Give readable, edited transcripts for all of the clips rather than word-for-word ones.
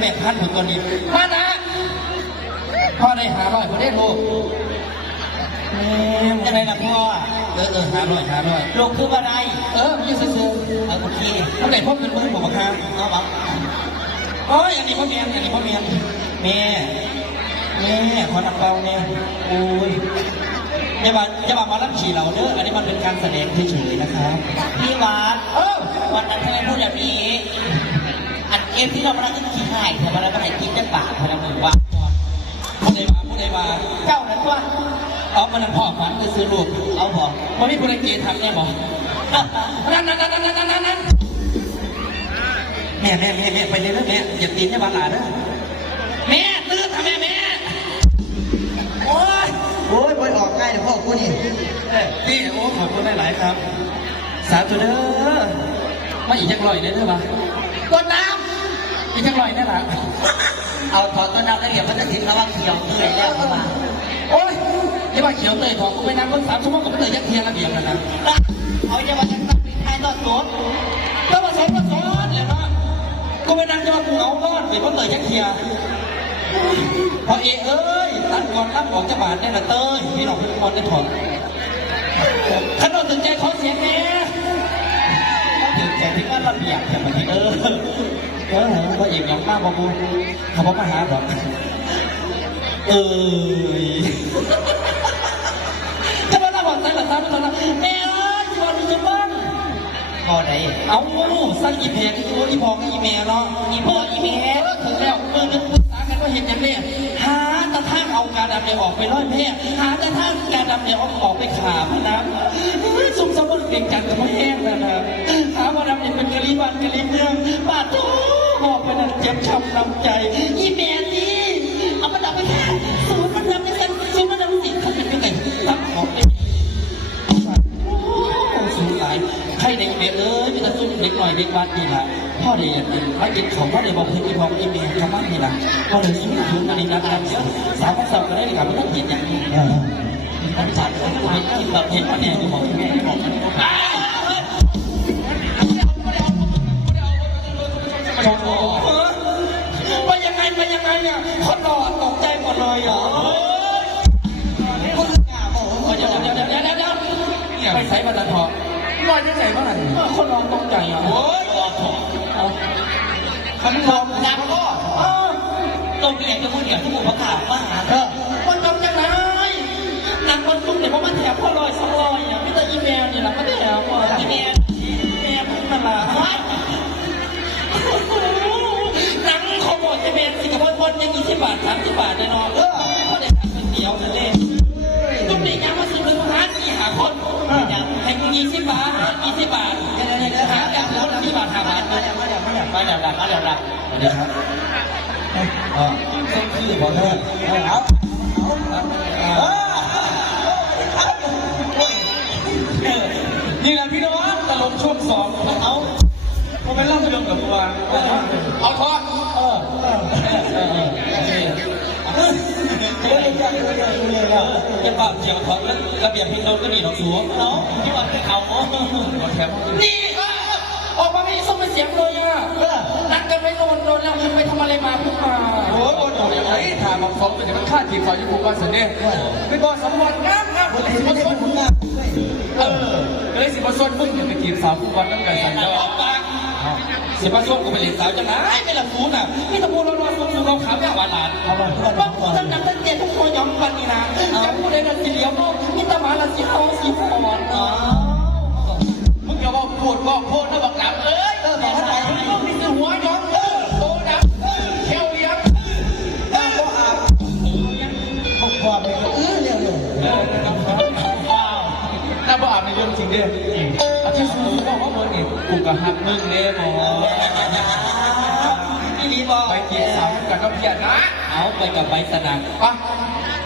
แม่พันถึงตัวนี้มานะพ่อได้500พ่อได้ลูกจะได้ละพ่อ500ลูกคืออะไรมันจะซื้อโอเคเขาได้พ่อเป็นมือผมครับเอาบังโอ้ยอันนี้พ่อเมียแม่ขอทำเบาเนี่ยโอ้ยอย่ามารับฉี่เราเด้ออันนี้มันเป็นการแสดงเฉยๆนะครับพี่วัดวันนั้นทำไมพูดแบบนี้อันเกมที่เรามาเล่นขี้หายแต่มาแล้วก็ให้กินจะปากพนักมือว่าผู้ใดมาเจ้านั่นว่าเอามันพ่อฝันไปซื้อลูกเอาบอกมันไม่ผู้ใดเกย์ทำแน่บอกนั่นแม่ไปเลยนะแม่อย่าตีนให้บาลาเด้อแม่ตื่นทำแม่โอ้ยออกง่ายเดี๋ยวพ่อกูนี่พี่โอ้ขอบคุณหลายๆครับสาธุเด้อมาอีกจักลอยได้ไหมต้นน้ำอีกจักลอยได้หรอเอาถอดต้นน้ำแล้วเดี๋ยวมันจะทิ้งแล้วว่าเขียวเตยแล้วเข้ามาโอ้ยอย่าว่าเขียวเตยถอดกูไปน้ำต้น3 ชั่วโมงก็ไม่เตยยักเทียนระเบียบกันนะเอาอย่าว่าจะตั้งปีไทยต้นสดต้นผสมเลยนะกูไปนั่งจะมากูเอาก้อนไปเพราะเตยยักเทียพอเอ้ยตัดก่อนรับออกจากบ้านได้ละเต้ยพี่น้องทุกคนได้ถอนขนมถึงใจเขาเสียแน่ถึงใจที่ว่าระเบียบแต่บางทีพอเอกยังมากบอบูเขาบอกมาหาแบบจะมาบอกใส่แบบซ้ำแม่ชวนจะบ้างพอไหนเอาสั่งอีเพจอีพอกับอีเมลเนาะอีพออีเมลถึงแล้วมือนึงปรึกษากันว่าเห็นยังเนี่ยหาตะท่างเอาการดำเนี่ยออกไปร้อยแพร่หาตะท่างการดำเนี่ยออกไปขาพน้ำสุ่มสมบูรณ์เก่งจังกับพ่อแห้งนะครับหาว่าดำเนี่ยเป็นกะลีบ้านกะลีเมืองบ้านตู้บอกไปนั่นเจ็บช้ำน้ำใจอีเมลนี่เอามาดำไปแค่สูตรมันดำในสันสูตรมันดำสิเขาเป็นยังไงรับของเองสูงหลายใครเด็กมีแต่ซุ่มเด็กหน่อยเด็กบ้านนี่แหละพ่อเด็กไม่กินของพ่อเด็กบอกเพื่อนที่พ่ออีเมลชาวบ้านนี่แหละพ่อเด็กซุ่มถึงอันนี้นะครับสาวก็สาวก็ได้เลยครับไม่ต้องเห็นอย่างนี้ต้องจัดเห็นแบบเห็นว่าเนี่ยที่บอกแม่บอกไปยังไงเนี่ยคนรอตกใจหมดเลยเหรอเดี๋ยวไปใส่มาตะทอลอยไม่ใส่เมื่อไหร่คนรอตกใจอ่ะโอ้ยขันลมน้ำก็ตรงนี้จะพูดอย่างที่ผมประกาศว่าคนจำจังเลยนางคนตุ้มเนี่ยเพราะมันแถบพ่อลอย200อ่ะไม่แต่อีเมลเนี่ยแหละมันแถบอีเมลพุ่งมาละหนังขโมยอีเมลสิกับพ่อยัง20 บาท30 บาทแน่นอนพ่อเด็กทำเดียวกันเลยตุ้มเนี่ยยังมาซื้อเรื่อง5 4 คนให้กู20 บาท20 บาทหาจากแล้ว20 บาท5 บาทมาเดี๋ยวสวัสดีครับเส้นคือบอกเธอนี่แหละพี่น้องตลกช่วง2เอาพอเป็นเล่าเรื่องกับตัวเอาทอดจะปราบเจียวทอดแล้วระเบียบพี่โน้ตก็ดีหรอกสัวเนาะที่ว่าเขานี่ออกมาไม่ส่งเป็นเสียงเลยอ่ะนัดกันไม่โดนแล้วไปทำอะไรมาเพิ่งมาโอ้โหโดนอย่างไรถามบางฟองเป็นอย่างฆ่าทีมฝ่ายญี่ปุ่นกันเสน่ห์ไม่บอกสมบัติงามเลยสิบส่วนมึงเลยสิบส่วนมึงอย่าไปทีมสาวฟุตบอลนั่นกันสั่งแล้วสิบส่วนกูไปเล่นสาวจังไรไม่ละฟูน่ะไม่ตะบูเราสูเราขาวแม่หวานหลานบางคนทั้งนั้นทั้งเจ็ดทุกคนยอมกันนี่นะจะพูดได้ละสีเหลียวโลกมิตรมาละสีเขาสีฟอนมึงอย่าบอกพูดแล้วบอกกลับบอกให้ไปมึงมีหัวย้อนโตดำเขี้ยวเลี้ยงก็อาบเขาความเลยเร็วน่าบ่อาบในเรื่องจริงดิอาทิตย์สุดบอกว่าเมื่อนี่กูกะหักมึงเล่หมอพี่ลีบอกไปกินสาวกับน้ำเพียรนะเอาไปกับใบสนังปะ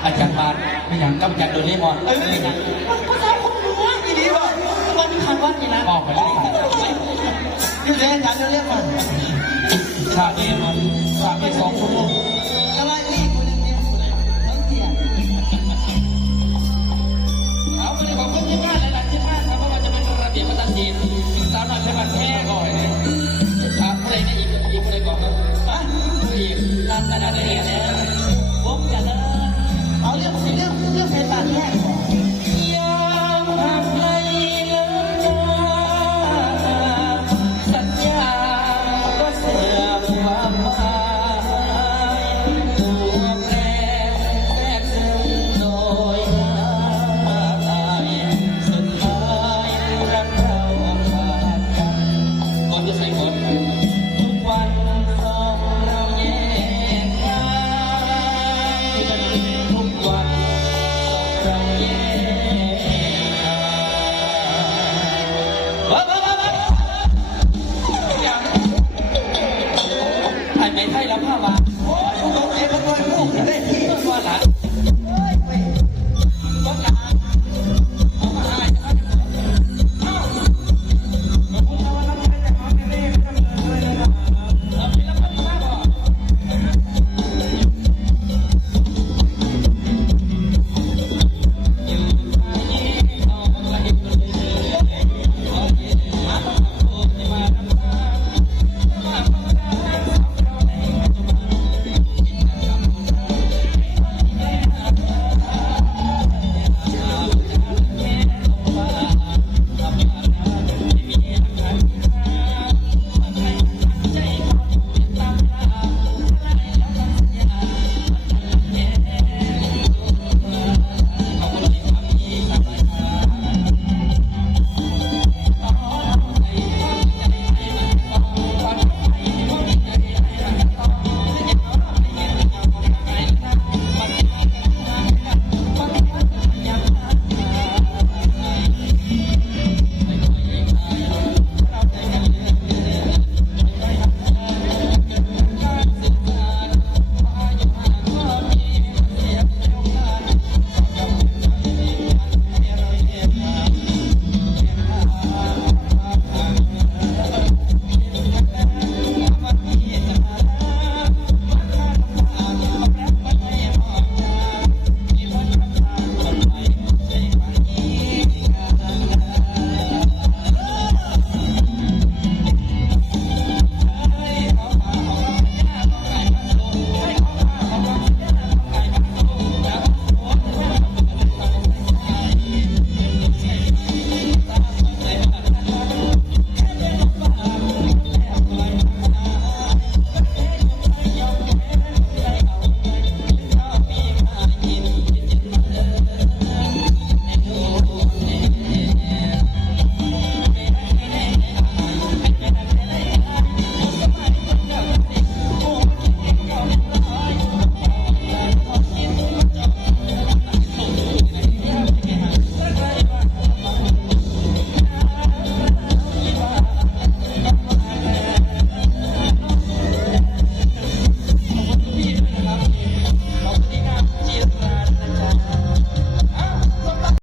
อาจารย์บานไม่อยากกำจัดโดนเล่หมอไม่อยากภาษาคนเหนือพี่ลีบอกวันนี้คันวันนี้นะบอกไปเลยอยู่ในอาจารย์เรื่องมันขาดเองมันขาดไป2 ชั่วโมงอะไรนี่คนนึงเนี่ยทั้งเที่ยเอาไปเลยขอบคุณที่บ้านหลายๆที่บ้านครับเพราะว่าจะเป็นระเบียบวัฒนศิลป์สาวน้อยเพชรบ้านแพร่ก่อนครับอะไรนะอีกคนไหนก่อนครับอี ไทยแล้วผ้าวา